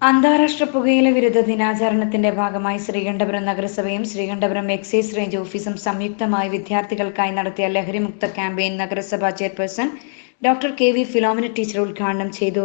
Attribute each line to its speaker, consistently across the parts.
Speaker 1: അന്താരാഷ്ട്ര പുകയില വിരുദ്ധ ദിനാചരണത്തിന്റെ ഭാഗമായി ശ്രീകണ്ഠപുരം നഗരസഭയും ശ്രീകണ്ഠപുരം എക്സൈസ് റേഞ്ച് ഓഫീസും സംയുക്തമായി വിദ്യാർത്ഥികൾക്കായി നടത്തിയ ലഹരിമുക്ത ക്യാമ്പയിൻ നഗരസഭാ chairperson doctor K V Philomina teacher ഉദ്ഘാടനം ചെയ്തു.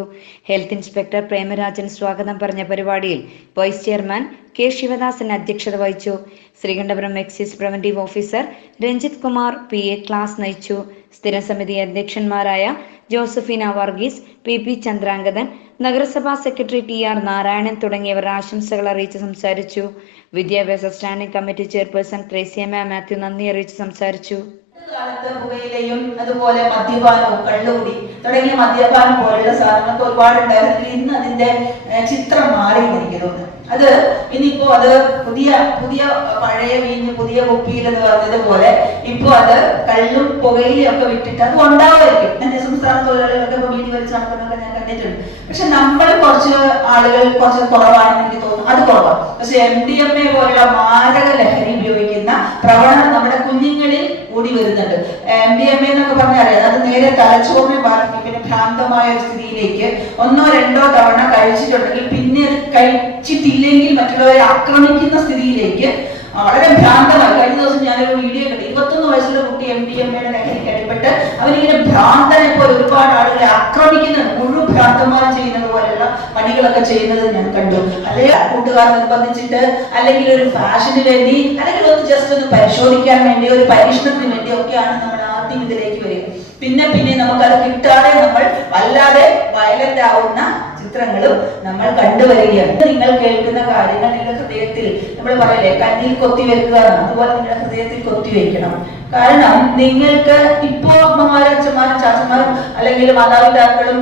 Speaker 1: ഹെൽത്ത് ഇൻസ്പെക്ടർ പ്രേമരാജൻ സ്വാഗതം പറഞ്ഞ പരിപാടിയിൽ വൈസ് ചെയർമാൻ കെ ശിവദാസൻ അധ്യക്ഷത വഹിച്ചു. Sreekandapuram excise preventive officer Ranjith Kumar P A class നയിച്ചു. സ്ഥിരസമിതി അധ്യക്ഷന്മാരായ ജോസഫീന വർഗീസ് പി പി ചന്ദ്രാംഗതൻ നഗരസഭാ സെക്രട്ടറി ടി ആർ നാരായണൻ തുടങ്ങിയവർ ആശംസകൾ അറിയിച്ച് സംസാരിച്ചു. വിദ്യാഭ്യാസ standing committee chairperson Threasiamma Mathew നന്ദി അറിയിച്ച് സംസാരിച്ചു.
Speaker 2: കാലത്ത് അതുപോലെ മദ്യപാനവും കള്ളുകൂടി തുടങ്ങിയ മദ്യപാനം പോലുള്ള സാധനങ്ങളൊക്കെ ഒരുപാട് ഉണ്ടായിരുന്നെങ്കിൽ ഇന്ന് അതിന്റെ ചിത്രം മാറി എനിക്ക് തോന്നുന്നു അത് ഇനിയിപ്പോ അത് പുതിയ പുതിയ പഴയ വീഞ്ഞ് പുതിയ കുപ്പിയിൽ എന്ന് പറഞ്ഞതുപോലെ ഇപ്പോ അത് കള്ളും പുകയിലും ഒക്കെ വിട്ടിട്ട് അത് ഉണ്ടാവുമായിരിക്കും. എന്റെ സംസ്ഥാന തൊഴിലാളികളൊക്കെ വീട് വലിച്ചു നടക്കുന്നതൊക്കെ ഞാൻ പക്ഷെ നമ്മൾ കുറച്ച് ആളുകൾ കുറച്ച് കുറവാണെന്ന് എനിക്ക് തോന്നുന്നു. അത് കുറവാണ് പക്ഷെ എം ഡി എം എ പോലുള്ള മാരക ലഹരി ഉപയോഗിക്കുന്ന പ്രവണത നമ്മുടെ കുഞ്ഞുങ്ങളിൽ കൂടി വരുന്നുണ്ട്. എം ഡി എം എ എന്നൊക്കെ പറഞ്ഞാൽ അത് നേരെ തലച്ചോറിനെ ബാധിക്കും പിന്നെ ഭ്രാന്തമായ ഒരു സ്ഥിതിയിലേക്ക് ഒന്നോ രണ്ടോ തവണ കഴിച്ചിട്ടുണ്ടെങ്കിൽ പിന്നെ അത് കഴിച്ചിട്ടില്ലെങ്കിൽ മറ്റുള്ളവരെ ആക്രമിക്കുന്ന സ്ഥിതിയിലേക്ക് വളരെ ഭ്രാന്തമായി. കഴിഞ്ഞ ദിവസം ഞാനൊരു വീഡിയോ കണ്ടു. ഇരുപത്തൊന്ന് വയസ്സുള്ള കുട്ടി എം ഡി എം എയുടെ ലഹരിക്ക് അടിപ്പെട്ട് അവനിങ്ങനെ ഭ്രാന്തനെ പോലെ ഒരുപാട് പണികളൊക്കെ ചെയ്യുന്നത് ഞാൻ കണ്ടു. അല്ലെങ്കിൽ കൂട്ടുകാർ നിർബന്ധിച്ചിട്ട് അല്ലെങ്കിൽ ഒരു ഫാഷന് വേണ്ടി അല്ലെങ്കിൽ ഒന്ന് ജസ്റ്റ് ഒന്ന് പരിശോധിക്കാൻ വേണ്ടി ഒരു പരീക്ഷണത്തിന് വേണ്ടി ഒക്കെയാണ് നമ്മൾ ആദ്യം ഇതിലേക്ക് വരിക. പിന്നെ പിന്നെ നമുക്കത് കിട്ടാതെ നമ്മൾ വല്ലാതെ വയലന്റ് ആവുന്ന ചിത്രങ്ങളും നമ്മൾ കണ്ടുവരികയാണ്. നിങ്ങൾ കേൾക്കുന്ന കാര്യങ്ങൾ നിങ്ങളുടെ ഹൃദയത്തിൽ നമ്മൾ പറയില്ലേ കണ്ണിൽ കൊത്തി വെക്കുക അതുപോലെ നിങ്ങളുടെ ഹൃദയത്തിൽ കൊത്തി വെക്കണം. കാരണം നിങ്ങൾക്ക് ഇപ്പോ അമ്മമാരും അച്ഛന്മാരും ചാച്ചന്മാരും അല്ലെങ്കിൽ മാതാപിതാക്കളും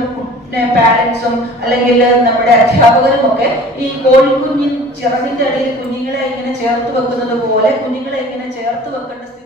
Speaker 2: പാരൻസും അല്ലെങ്കിൽ നമ്മുടെ അധ്യാപകരും ഒക്കെ ഈ കോഴിക്കുഞ്ഞിൻ ചിറകിന്റെ അടിയിൽ കുഞ്ഞുങ്ങളെ ഇങ്ങനെ ചേർത്ത് വെക്കുന്നത് പോലെ കുഞ്ഞുങ്ങളെ ഇങ്ങനെ ചേർത്ത് വെക്കേണ്ട